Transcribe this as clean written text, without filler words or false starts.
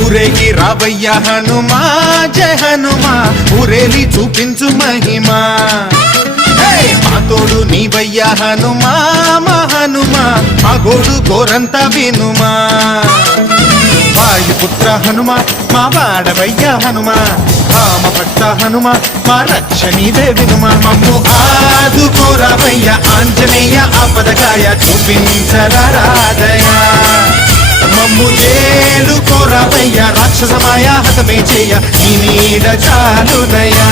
ఊరేగి రావయ్య హనుమా జయ హనుమా ఊరేలి చూపించు మహిమా మా తోడు నీవయ్య హనుమా మా హనుమా మా గోడు గోరంత వినుమా వాయుపుత్ర హనుమా మా వాడవయ్య హనుమా రామ భక్త హనుమా మా రక్షణీదే వినుమా మమ్ము ఆదుకోరావయ్య ఆంజనేయ ఆపదకాయ చూపించరాదయా మమ్ము ఏలు కోరావయ్య రాక్షసమాయ హతమే చేయ నీ నీడ చాలునయా